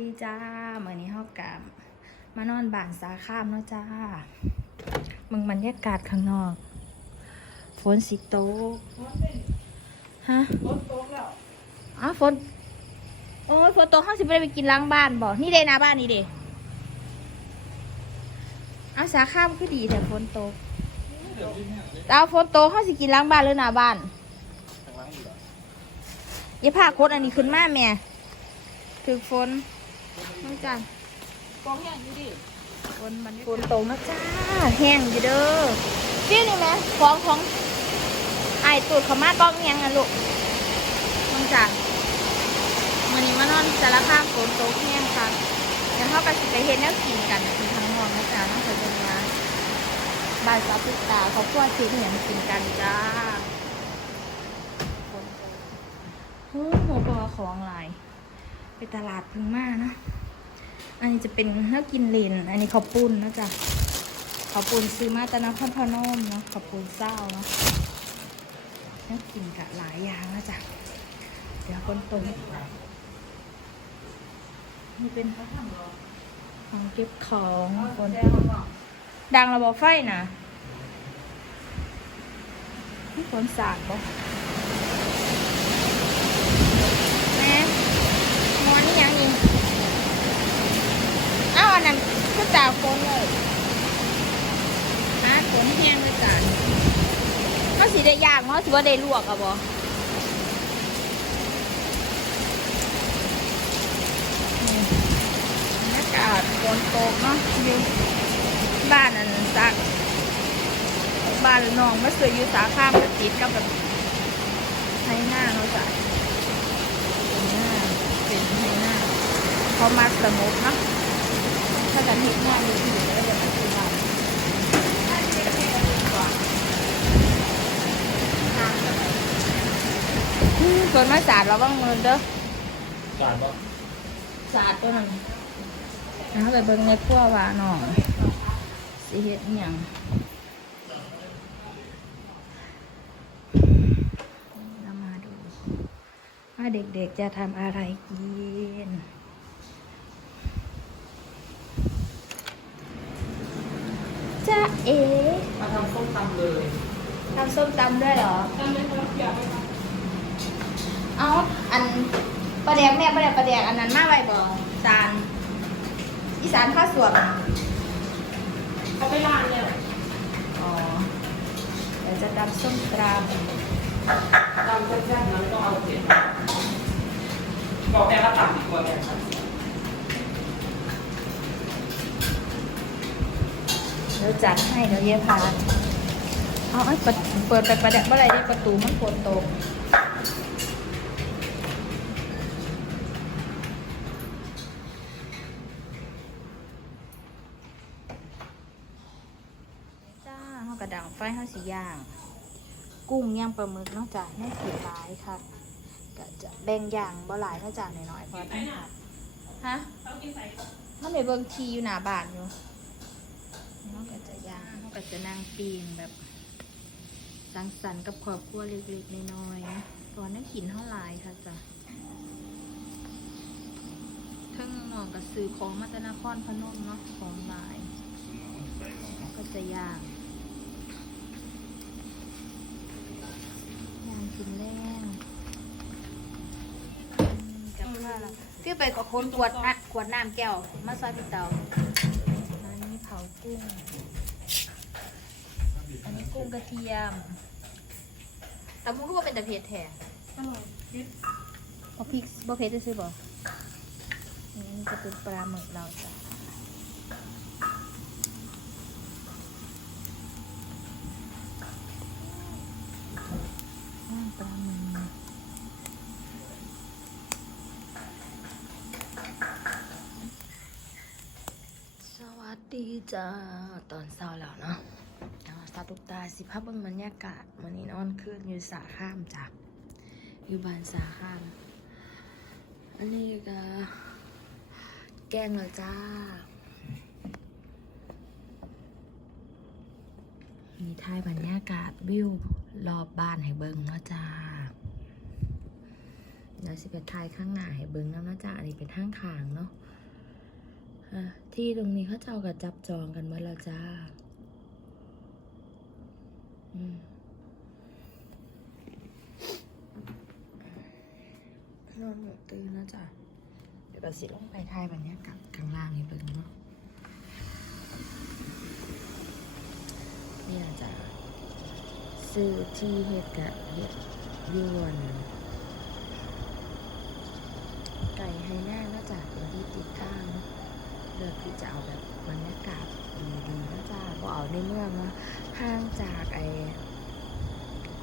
ดีจ้าเมื่อนี้เฮากลับมานอนบ้านสาข้ามเนาะจ้ามึงบรรยากาศข้างนอก ฝนสิโตกฮะรถโต๊ะแล้วอ้าวฝนโอ้ยฝนตกห้าสิบไปไปกินล้างบ้านบ่นี่เดหนาบ้านนี่เดเอาสาข้ามคือดีแต่ฝนตกเอาฝนตกห้าสิกินล้างบ้านหรือหนาบ้านอย่าพาโคตรอันนี้ขึ้นมาแม่ถึกฝน น้องจันกองอย่างนี้ดิฝนมันฝนตกนะจ้า แห้งอยู่เด้อพี่นี่ไหมของของไอายตูดเขามากล้องยังอะลูกน้องจันมันนี้มานอนสารคามฝนตกแห้งค่ะเดี๋ยวเขาก็สิไปเห็นแนวกินกันคือทางนอกนะจ๊ะน้องเคยเป็นมาบ้านสาวพุตาเขาพวดซื้อเหนียงกินกันจ้าฝนตกโอ้โหปอของหลายไปตลาดพึ่งมานะ อันนี้จะเป็นเนื้อกินเลนอันนี้ขาปุ้นนะจ๊ะขาปุ้นซื้อมาจากนครพนมเนาะขาปุ้นเศร้าเนาะนื้อกินกะหลายอย่างนะจ๊ะเดี๋ยวคนตรงนี่เป็นของเก็บของคนดังระบบไฟนะนี่คนสาดปะแม่มอนี่ยังนี่ เอาอั นั้นก็ตากฝนเลยอาฝนแห้งเลยจ้ะเขาสีได้ยากมั้งสิว่าได้ลวกอะบ่นี่บรรยากาศฝนตกเนาะอยู่บ้านอันสัก บ้านน้องมาสวยอยู่สาข้ามกติดกับแบบไทยหน้าเนาะจ้ะเป็นหน้าเป็นไทยหน้าเขามาสงบเนาะากันเห็นงานอยู่ที่ไหนก็จะไม่คุยกันฝนมาสาดเราบ้างเงินเด้อจานปะสาดตัวนั้นนะไปเบิ่งในครัวว่าน้องสิเฮ็ดอิหยังเรามาดูว่าเด็กๆจะทำอะไรกิน จ้า เอ๋มาทำส้มตำเลยทำส้มตำด้วยเหรอทำไหมครับอยากไปทเอาอันปลาแดกแม่ปลาแดกปลาแดกอันนั้นมาไว้บ่จานอีสานข้าวสวบำเขาไปร้านเนี่ยอ๋อเดี๋ยวจะตำส้มตตำแซ่บๆนั้นต้องเอาเผ็ดบอกแม่ก็ต่ำดีกว่าแม่ เดี๋ยวจัดให้เดี๋ยวเย็บพาเอาไอ้เปิดเปิดไปประแดกเมื่อไรได้ประตูมันฝนตกจ้าเขากระดังไฟเขาสีย่าง กุ้งย่างปลาหมึกเนอกจากไม่ขีดร้ายค่ะก็จะแบ่งอย่างบ่หลายนอกจากน้อยๆเพราะว่าต้องผัดฮะต้องกินใส่มันไปเบิ่งทีอยู่หนาบานอยู่น้องก็จะย่างน้อง ก็จะนั่งปีนแบบ สังสรรค์กับครอบครัวเล็กๆน้อยๆนะตอนนั้นกินเท่าไหร่ค่ะจ้ะเทั้งน้องก็ซื้อของมาจากนครพนมเนาะของหลาย ก็จะย่างย่างกินแรงอืมกับข้าวละพี่ไปกับคนขวดอะขวดน้ำแก้ว มาซอยพี่เตาอันนี้เผากุ้ง อันนี้กุ้งกระเทียมแต่มุ้งรู้ว่าเป็นแต่เผ็ดแท้อร่อยคิดเพราะพริกบ่เผ็ดจะซื้อบ่อันนี้จะเป็นปลาหมึกเราจ้ะย่างปลาหมึกสวัสดีจ้าตอนเช้าแล้วเนาะ เอาสาตุกตาสิภาพบิ่งบรรยากาศวันนี้นอนคืนอยู่สาข้ามจ้ะอยู่บ้านสาข้าม อันนี้ก็แกงแล้วจ้า มีท้ายบรรยากาศวิวรอบบ้านให้เบิ่งเนาะจ้าเดี๋ยวสิไปถ่ายข้างหน้าให้เบิ้งน้ำนะจ๊ะอันนี้เป็นทางขางเนาะที่ตรงนี้เขาเจ้ากับจับจองกันเมื่อแล้วจ้า นอนหมดตื่นแล้วจ้ะ เดี๋ยวเราสิลงไปถ่ายบรรยากาศข้างล่างให้เบิ่งเนาะนี่ยจ้ะซื้อที่เฮ็ดกะเฮ็ดยวนไก่ไฮหน้านะจ๊ะเดี๋ยวที่ติดตั้งเลือกที่จะเอาแบบบรรยากาศดีๆนะจ๊ะบ่เอาในเมืองนะ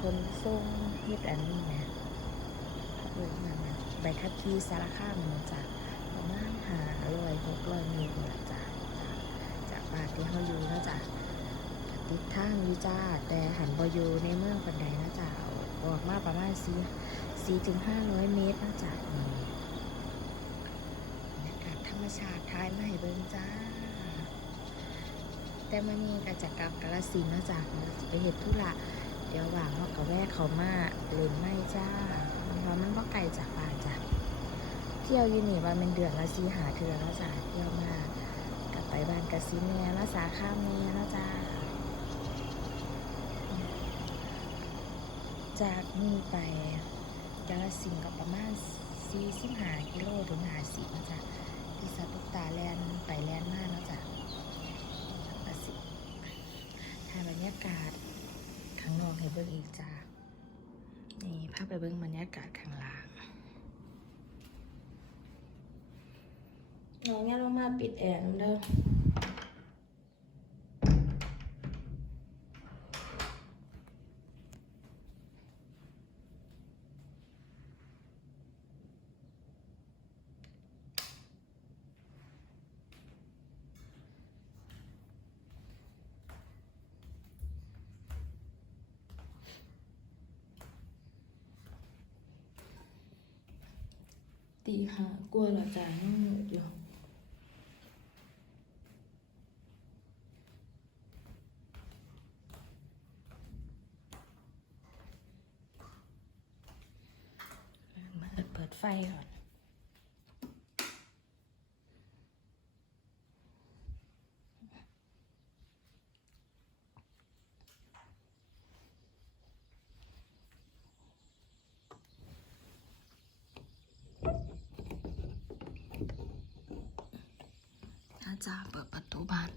คนส่งเฮ็ดอันนี้นะเออนั่นนะใบขับขี่สารคามนจ๊ะประมาณหาร้อยหกร้อยเมตรนี่ล่ะจ้ะจากบ้านที่เขาอยู่นะจ๊ะติดทางอยู่จ้าแต่หันบอยู่ในเมืองปันใดนะจ๊ะออกมาประมาณสี่สี่ถึงห้าร้อยเมตรนะจ๊ะนี่บรรยากาศธรรมชาติท้ายไมาให้เบิ่งจ้าแต่มื่อนี้ก็จะกลับกาลสินนะจ๊ะเดี๋ยวสิไปเห็ดธุระ เดี๋ยวว่างเขาก็แวะเขามาเล่นไม่จ้าเพราะมันก็ไกลจากบ้านจ้ะเที่ยวยูนี่ว่าเป็นเดือนละสีหาเทือแล้วจ้าเที่ยวมากกลับไปบ้านกะซิแม่แล้วสาข้ามแม่แล้วจ้าจากนี่ไปกาลสินก็ประมาณสี่สิบห้ากิโลถึงหาสินะจ๊ะที่สตุกตาแลนไปแลนมากแล้วจ้ะกาลสินธุ์ถ่ายบรรยากาศ ข้างนอกให้เบิ่งอีกจ้านี่ภาพไปเบิ่งบรรยากาศข้างล่างน้องเนี่ยลงมาปิดแอร์น้ำเด้อ ตีค่ะกลัวเหรอจ้ายังหนูอยู่มาเปิดไฟก่อน จาเปิดประตูบ้าน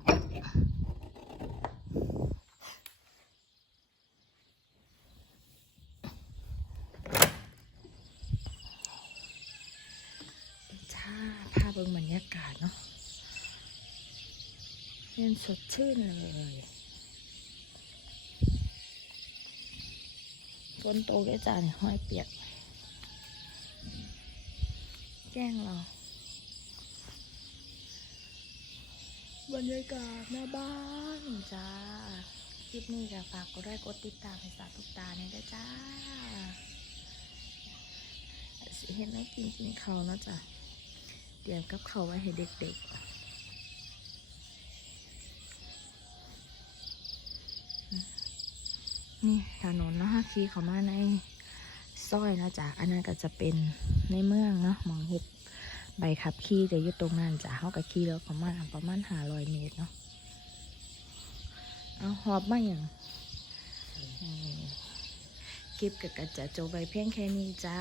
ชาพาเบิ่งบรรยากาศเนาะเย็นสดชื่นเลยฝนตกไอ้จานห้อยเปียก แกล้งเรา บรรยากาศหน้าบ้านจ้า คลิปนี้ก็ฝากกดไลค์กดติดตามให้สาธุกตาเนี่ยด้วยจ้าสิเห็นไหมกินกินเขาเนาะจ้ะเตรียมกับเขาไว้ให้เด็กๆนี่ถนนเนาะขี่เขามาในซอยนะจ๊ะอันนั้นก็จะเป็นในเมืองเนาะหมองเห็ด ใบขับขี่จะอยู่ตรงนั้นจ้ะเขากับขี่แล้วเขามาประมาณหาร้อยเมตรเนาะเอาหอบมาอย่างคลิปก็จะจบไปเพียงแค่นี้จ้า